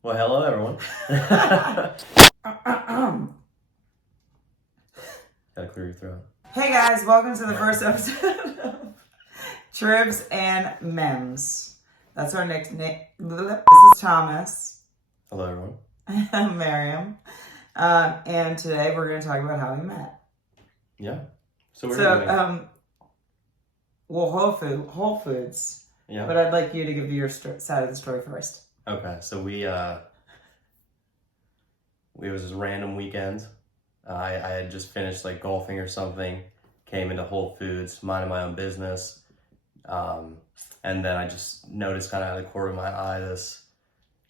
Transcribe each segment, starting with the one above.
Well, hello everyone. Gotta clear your throat. Hey guys, welcome to the first episode of Tribbs and Mims. That's our nickname. This is Thomas. Hello everyone. I'm Miriam. And today we're going to talk about how we met. Yeah. So we're Whole Foods. Yeah. But I'd like you to give your side of the story first. Okay. So it was this random weekend. I had just finished like golfing or something. Came into Whole Foods, minding my own business, and then I just noticed kind of out of the corner of my eye this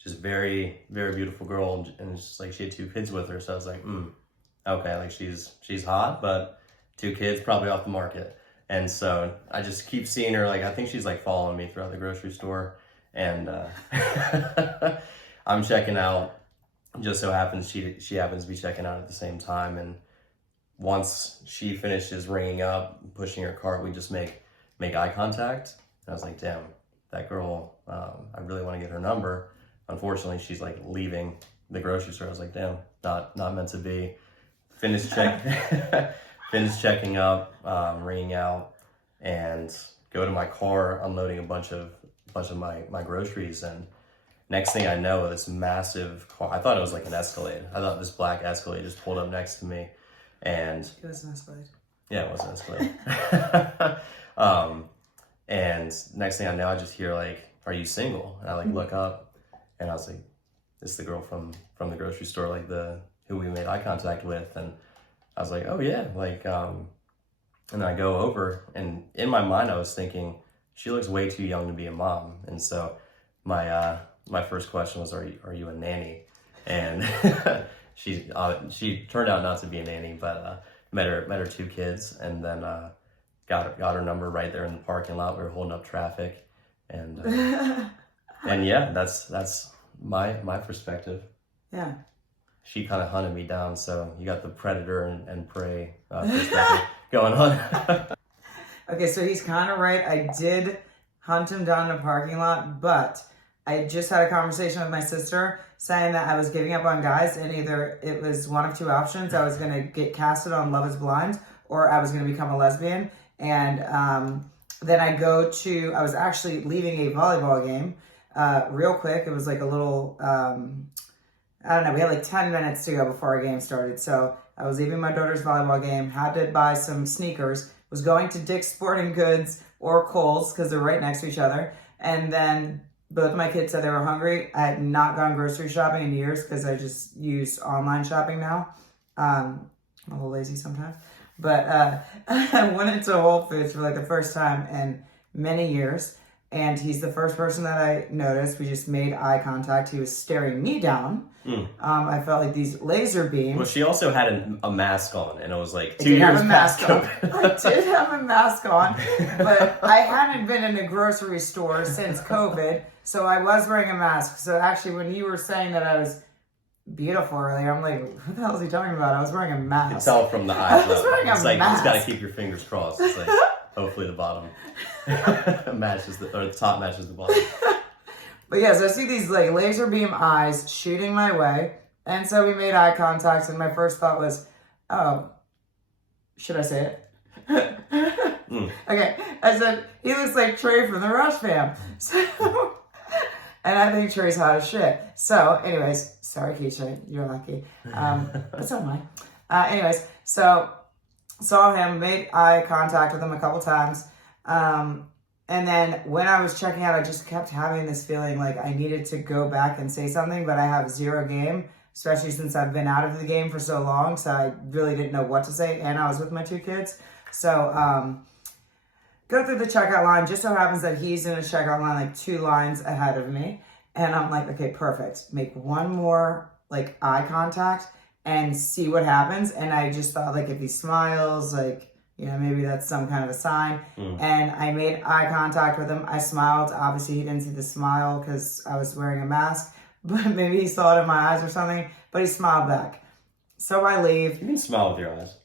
just very, very beautiful girl, and it's just like she had 2 kids with her. So I was like, okay, like she's hot, but 2 kids probably off the market. And so I just keep seeing her. Like I think she's like following me throughout the grocery store, and I'm checking out. Just so happens she happens to be checking out at the same time, and once she finishes ringing up, pushing her cart, we just make eye contact. And I was like, damn, that girl, I really want to get her number. Unfortunately, she's like leaving the grocery store. I was like, damn, not meant to be. Finished checking up, ringing out, and go to my car, unloading a bunch of my groceries, and next thing I know, this massive car, I thought it was like an Escalade. I thought this black Escalade just pulled up next to me, and It was an Escalade. yeah, it was an Escalade. And next thing I know, I just hear like, "Are you single?" And I like look up, and I was like, "This is the girl from the grocery store, like who we made eye contact with." And I was like, "Oh yeah," like and then I go over, and in my mind, I was thinking, she looks way too young to be a mom, and so my first question was, "Are you a nanny?" And she turned out not to be a nanny, but met her 2 kids, and then got her number right there in the parking lot. We were holding up traffic, and and yeah, that's my perspective. Yeah. She kind of hunted me down, so you got the predator and prey perspective going on. Okay, so he's kind of right. I did hunt him down in a parking lot, but I just had a conversation with my sister saying that I was giving up on guys, and either it was one of 2 options. I was going to get casted on Love is Blind, or I was going to become a lesbian. And then I was actually leaving a volleyball game real quick. It was like a little, I don't know, we had like 10 minutes to go before our game started. So I was leaving my daughter's volleyball game, had to buy some sneakers, was going to Dick's Sporting Goods or Kohl's because they're right next to each other. And then both of my kids said they were hungry. I had not gone grocery shopping in years because I just use online shopping now. I'm a little lazy sometimes. But I went into Whole Foods for like the first time in many years. And he's the first person that I noticed. We just made eye contact. He was staring me down. I felt like these laser beams. Well, she also had a mask on, and it was like 2 I did years have a mask past on. COVID. I did have a mask on, but I hadn't been in a grocery store since COVID, so I was wearing a mask. So actually, when you were saying that I was beautiful earlier, I'm like, what the hell is he talking about? I was wearing a mask. You can tell from the eyes. I was wearing a it's like mask. you just got to keep your fingers crossed. It's like hopefully the bottom matches the top matches the bottom. But yes, I see these like laser beam eyes shooting my way. And so we made eye contact, and my first thought was, oh, should I say it? Okay, I said, he looks like Trey from the Rush fam. So, and I think Trey's hot as shit. So anyways, sorry Keisha, you're lucky. But so am I. Anyways, so saw him, made eye contact with him a couple times. And then when I was checking out, I just kept having this feeling like I needed to go back and say something, but I have zero game, especially since I've been out of the game for so long. So I really didn't know what to say. And I was with my 2 kids. So go through the checkout line. Just so happens that he's in a checkout line like 2 lines ahead of me. And I'm like, okay, perfect. Make one more like eye contact and see what happens. And I just thought like if he smiles, like, you know, maybe that's some kind of a sign. And I made eye contact with him. I smiled. Obviously, he didn't see the smile because I was wearing a mask. But maybe he saw it in my eyes or something. But he smiled back. So I leave. You can smile with your eyes.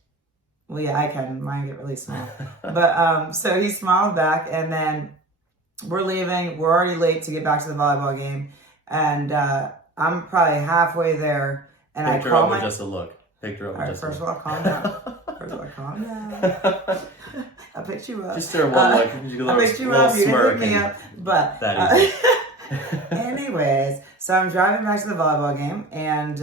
Well, yeah, I can. Mine get really small. But so he smiled back. And then we're leaving. We're already late to get back to the volleyball game. And I'm probably halfway there, and Picked I her call up my... with just a look. Picked her up All with right, just a first of look. all, calm down. First of all, calm down. I picked you up. Just her one look. You I picked you up. You didn't pick me up. But that easy. anyways, so I'm driving back to the volleyball game, and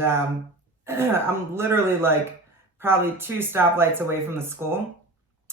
I'm literally like probably 2 stoplights away from the school.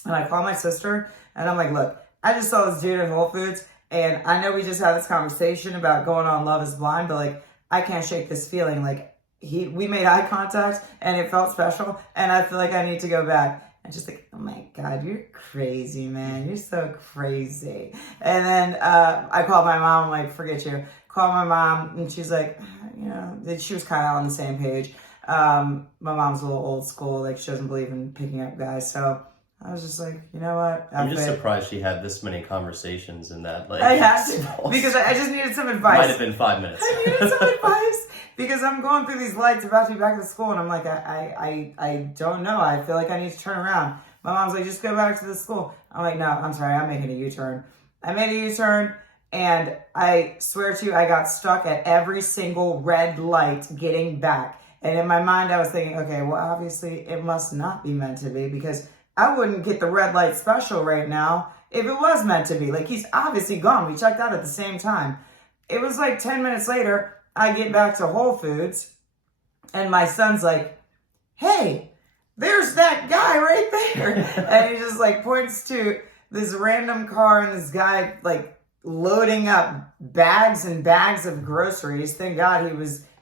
And I call my sister, and I'm like, look, I just saw this dude at Whole Foods, and I know we just had this conversation about going on Love is Blind, but like, I can't shake this feeling. Like, we made eye contact, and it felt special, and I feel like I need to go back. And just like, oh my God, you're crazy, man. You're so crazy. And then I called my mom. I'm like, forget you. Called my mom, and she's like, you know, she was kind of on the same page. My mom's a little old school. Like, she doesn't believe in picking up guys. So I was just like, you know what? I'm just surprised she had this many conversations in that. Like, I had to, because I just needed some advice. Might have been 5 minutes. I needed some advice because I'm going through these lights about to be back at the school, and I'm like, I don't know. I feel like I need to turn around. My mom's like, just go back to the school. I'm like, no, I'm sorry. I'm making a U-turn. I made a U-turn, and I swear to you, I got stuck at every single red light getting back. And in my mind, I was thinking, okay, well, obviously it must not be meant to be, because I wouldn't get the red light special right now if it was meant to be. Like, he's obviously gone. We checked out at the same time. It was like 10 minutes later, I get back to Whole Foods, and my son's like, hey, there's that guy right there. And he just like points to this random car and this guy like loading up bags and bags of groceries. Thank God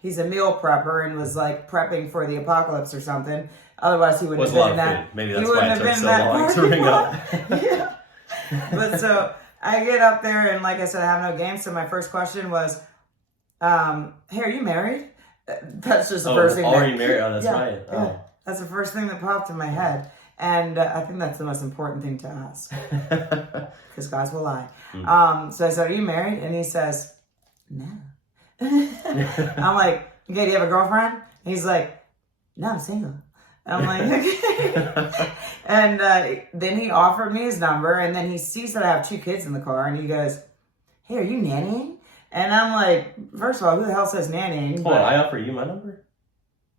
he's a meal prepper and was like prepping for the apocalypse or something. Otherwise, he wouldn't have been in that. Maybe that's why it took so long to ring up. Yeah. But so I get up there, and like I said, I have no game. So my first question was, hey, are you married? That's just the first thing. Are you married? Oh, that's yeah, right. Oh. Yeah. That's the first thing that popped in my head. And I think that's the most important thing to ask. Because guys will lie. So I said, are you married? And he says, no. I'm like, okay, do you have a girlfriend? And he's like, no, I'm single. I'm like, okay. And then he offered me his number, and then he sees that I have 2 kids in the car, and he goes, hey, are you nannying? And I'm like, first of all, who the hell says nannying? Hold on, I offered you my number?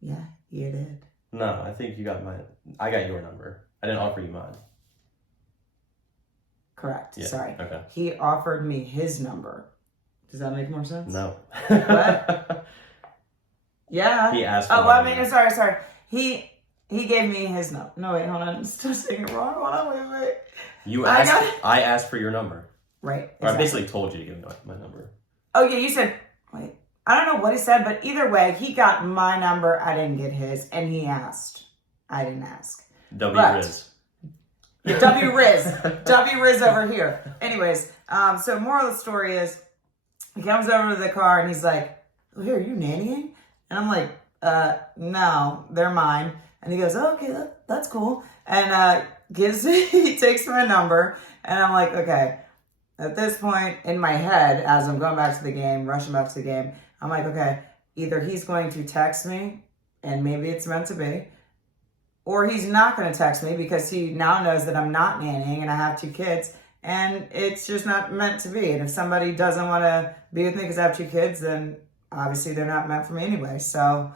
Yeah, you did. No, I think I got your number. I didn't offer you mine. Correct. Yeah, Sorry. okay. He offered me his number. Does that make more sense? No. What? Yeah. He asked for my number. Sorry. He gave me his number. No, wait, hold on. I'm still saying it wrong. Hold on, wait. I asked for your number. Right. Exactly. Or I basically told you to give me my number. Oh, yeah, you said, wait. I don't know what he said, but either way, he got my number. I didn't get his, and he asked. I didn't ask. wrizz. Yeah, wrizz. wrizz over here. Anyways, so moral of the story is, he comes over to the car, and he's like, oh, here, are you nannying? And I'm like, no, they're mine. And he goes, oh, okay, that's cool. And he takes my number, and I'm like, okay. At this point, in my head, as I'm going back to the game, rushing back to the game, I'm like, okay, either he's going to text me, and maybe it's meant to be, or he's not going to text me because he now knows that I'm not nannying and I have 2 kids, and it's just not meant to be. And if somebody doesn't want to be with me because I have 2 kids, then obviously they're not meant for me anyway. So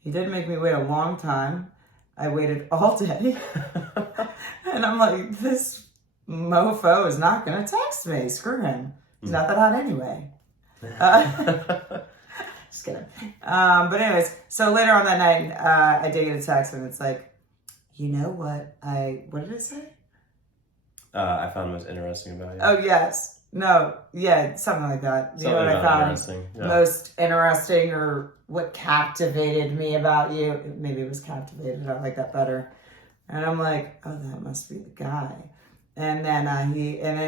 he did make me wait a long time. I waited all day. And I'm like, this mofo is not going to text me. Screw him. He's not that hot anyway. Just kidding. But anyways, so later on that night, I did get a text, and it's like, you know what did it say? I found most interesting about you. Oh, yes. No, yeah, something like that. You know what I found most interesting, or what captivated me about you? Maybe it was captivated. I like that better. And I'm like, oh, that must be the guy. And then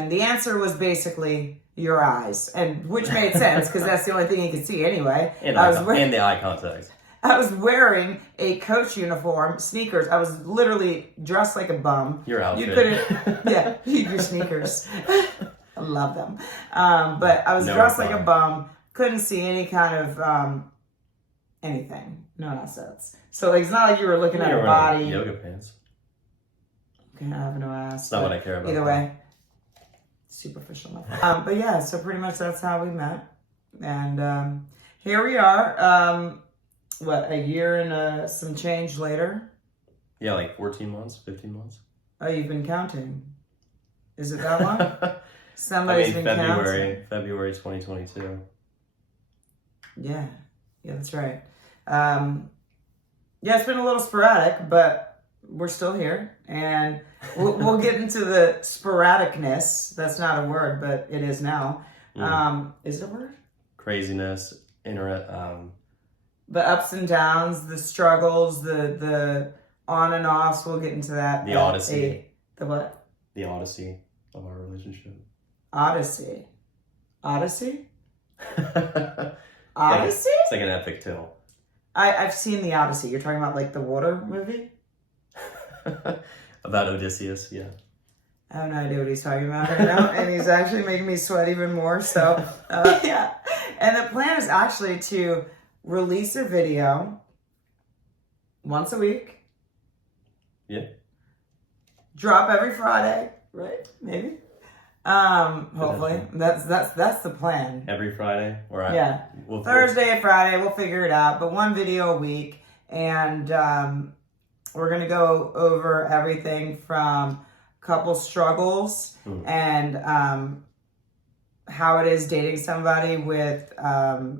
the answer was basically your eyes, and which made sense because that's the only thing he could see anyway. And the eye contact. I was wearing a coach uniform, sneakers. I was literally dressed like a bum. Your outfit. You couldn't, yeah, your sneakers. I love them. But I was dressed like a bum. Couldn't see any kind of anything. No assets. So it's not like you were looking at a body. Yoga pants. Okay, I have no ass. It's not what I care about. Either way, superficial enough. But yeah, so pretty much that's how we met. And here we are. What, a year and some change later? Yeah, like 14 months, 15 months. Oh, you've been counting. Is it that long? Somebody's been counting. February 2022. Yeah, that's right. Yeah, it's been a little sporadic, but we're still here, and we'll get into the sporadicness. That's not a word, but it is now. Is it a word? Craziness, the ups and downs, the struggles, the on and offs. We'll get into that. The odyssey. The what? The odyssey of our relationship. Odyssey? Odyssey? Odyssey? It's like an epic tale. I've seen the Odyssey. You're talking about like the water movie? About Odysseus, yeah. I have no idea what he's talking about right now, and he's actually making me sweat even more, so, yeah. And the plan is actually to release a video once a week. Yeah. Drop every Friday, right? Maybe. Hopefully. That's the plan. Every Friday? Or Thursday, Friday, we'll figure it out, but one video a week, and we're going to go over everything from couple struggles and how it is dating somebody with a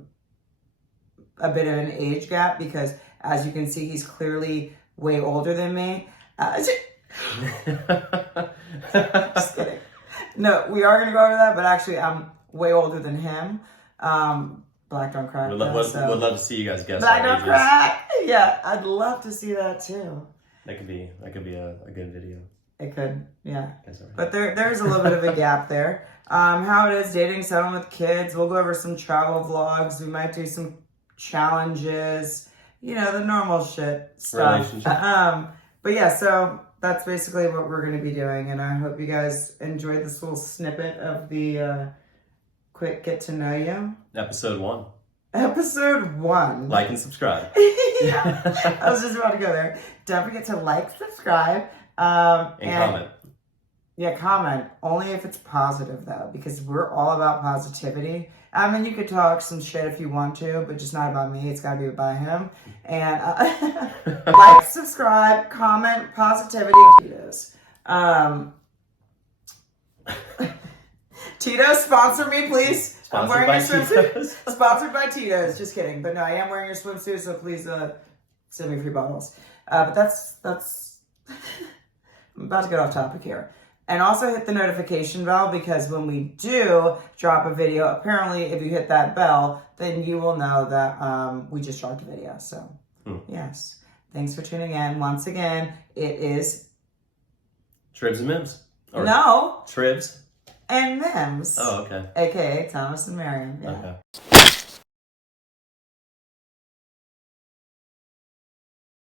bit of an age gap, because as you can see, he's clearly way older than me. Just kidding. No, we are going to go over that, but actually I'm way older than him. Black don't crack. Would love to see you guys guess Black don't crack. Yeah, I'd love to see that too. That could be a good video. It could, yeah. Right. But there's a little bit of a gap there. How it is dating someone with kids. We'll go over some travel vlogs. We might do some challenges. You know, the normal shit stuff. But yeah, so that's basically what we're going to be doing. And I hope you guys enjoyed this little snippet of the quick get to know you. Episode 1. Episode 1. Like and subscribe. Yeah, I was just about to go there. Don't forget to like, subscribe. And comment. Yeah, comment. Only if it's positive, though, because we're all about positivity. I mean, you could talk some shit if you want to, but just not about me. It's got to be about him. And like, subscribe, comment, positivity. Tito's. Tito's, sponsor me, please. I'm wearing your swimsuit. Sponsored by Tito's. Just kidding. But no, I am wearing your swimsuit, so please send me free bottles. But that's I'm about to get off topic here. And also hit the notification bell, because when we do drop a video, apparently if you hit that bell, then you will know that we just dropped a video. So, yes. Thanks for tuning in. Once again, it is... Tribbs and Mims. No. Tribbs. And Mims. Oh, okay. A.K.A. Thomas and Miriam. Yeah. Okay.